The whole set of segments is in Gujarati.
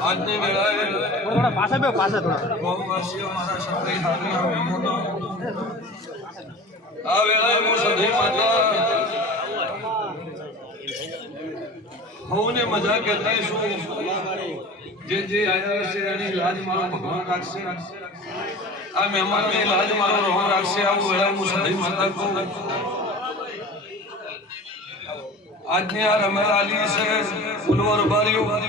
આજની વેળાએ થોડા પાછા બે પાછા થોડા ગોમવાસીઓ મારા સત્ય હાથના મહેમાનો આ વેળાએ હું સદૈવ માતા હોને મજા કહેતી છું જે આયા છે એની લાજ મારો ભગવાન રાખશે આ મહેમાનની લાજ મારો રોહન રાખશે આવું વેળા હું સદૈવ માતા કહું આજની આ રમેલાલી છે ફૂલવર બાર્યું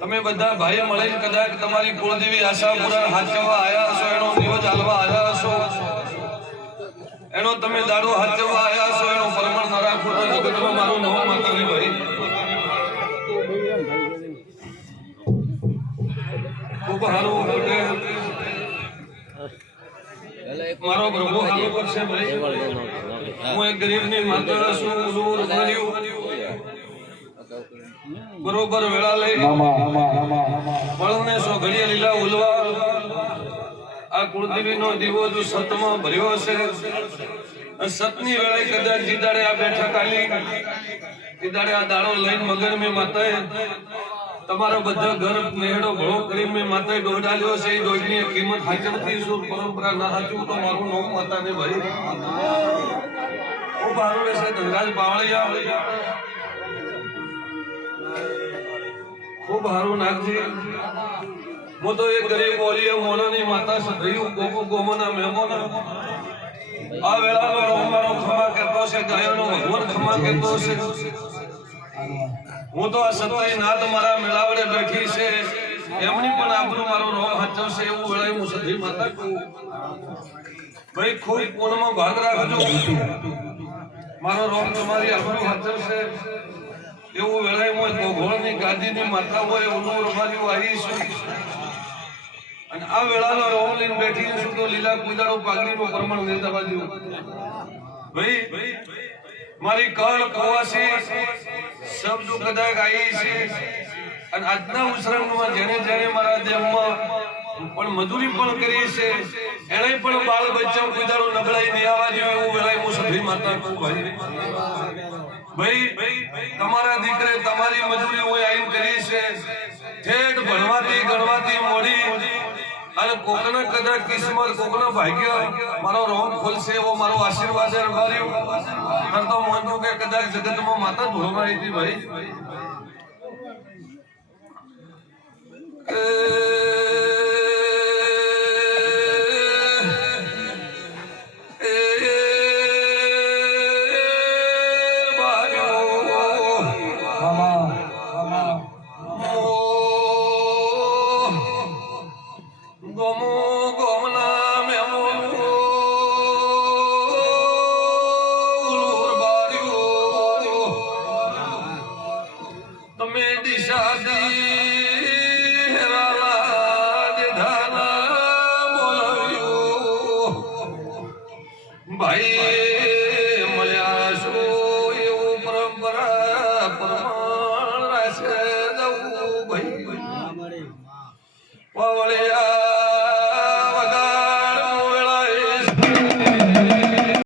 તમે બધા ભાઈ મળીને કદાચ તમારી કુળદેવી આશાપુરા હાચવા આયા છો એનો દિવસ ચાલવા આયા છો એનો તમે દાડો હાચવા આયા છો એનો પરમણ ન રાખો તો જગતમાં મારું નવ માતાની ભાઈ ખૂબ હારું બોલે મારો પ્રભુ હારું કરશે ભાઈ હું એક ગરીબની માતા છું દૂર કર્યું બરોબર વેળા લઈ બળને સો ઘડીએ લીલા ઉલવા આ કુળદેવીનો દીવો જો સતમાં ભર્યો છે સતની વેળે કદાચ જીદાડે આ બેઠક આલી જીદાડે આ દાડો લઈને મગર મેં માતાએ તમારો બધા ઘર મેળો ભળો કરી મેં માતાએ દોડાલ્યો છે એ દોડની કિંમત હાચવતી શું પરંપરા ના હાચવું તો મારું નામ માતાને ભાઈ ખૂબ સારું રહેશે ધનરાજ બાવળિયા ખૂબ સારું નાખજે હું તો એક ગરીબ બોલીએ મોનાની માતા સધયું ગોપો ગોમના મહેમાન આ વેળાનો રોમ મારો ખમા કહેતો છે ગાયોનો ભગવાન ખમા કહેતો છે હું તો આ સત્ય નાદ મારા મેળાવડે બેઠી છે એમની પણ આબરૂ મારો રોમ હાચવશે એવું વેળાએ હું સધી માતા કહું ભાઈ ખૂબ પૂર્ણમાં ભાગ રાખજો મારો રોમ તમારી આબરૂ હાચવશે એવું વેળાએ હું ગોઘોળની ગાદીની માતા હોય ઉનું રમાર્યું આવી છું અને આ વેળાનો રોમ લઈને બેઠી છું તો લીલા કુદાડો પાઘડીનું પ્રમાણ નિર્દવા દઉં ભાઈ મારી કળ કવાસી શબ્દો કદાચ આવી છે અને આજના ઉસરણમાં જેને જેને મારા દેહમાં પણ મજૂરી પણ કરી છે એને પણ બાળ બચ્ચા કુદાડો નબળાઈ નહીં આવવા જોઈએ એવું વેળાએ હું સભી માતા કહું ભાઈ તમારા દીકરે તમારી મજૂરી હું આઈન કરી છે ઠેઠ ભણવાથી ગણવાથી મોડી અને કોકના કદાચ કિસ્મત કોકના ભાગ્ય મારો રોમ ખોલશે એવો મારો આશીર્વાદ રખાર્યો કરતો માનજો કે કદાચ જગતમાં માતા ધોળવાઈ હતી ભાઈ